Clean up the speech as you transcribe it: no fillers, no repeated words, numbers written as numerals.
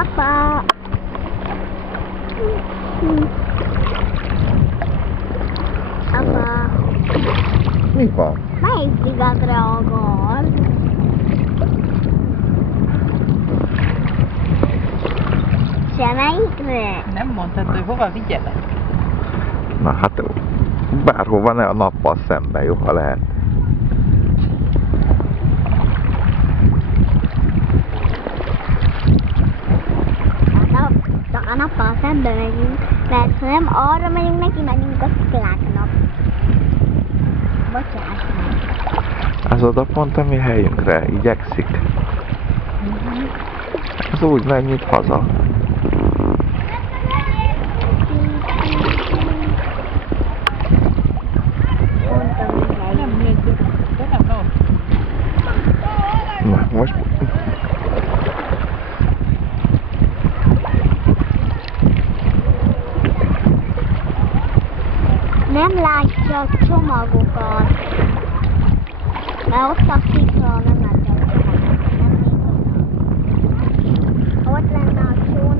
Apa? Apa? Mi van? Melyik brigadra akar? Semmelyikre? Nem mondtad, hogy hova vigyelek? Na hát bárhova, ne a nappal szemben, jó, ha lehet. A nappal szembe megyünk, mert ha nem arra megyünk, neki megyünk a szikláknak. Bocsánat meg. Ez oda pont a mi helyünkre igyekszik. Ez úgy megy, mint haza. Pont a mi helyünk. Nem jegyek, de nem ott. Na, most... Nem látja a csomagokat. Mert ott a szikla, nem látja a csomagokat. Nem néz oda. Ha ott lenne a csón,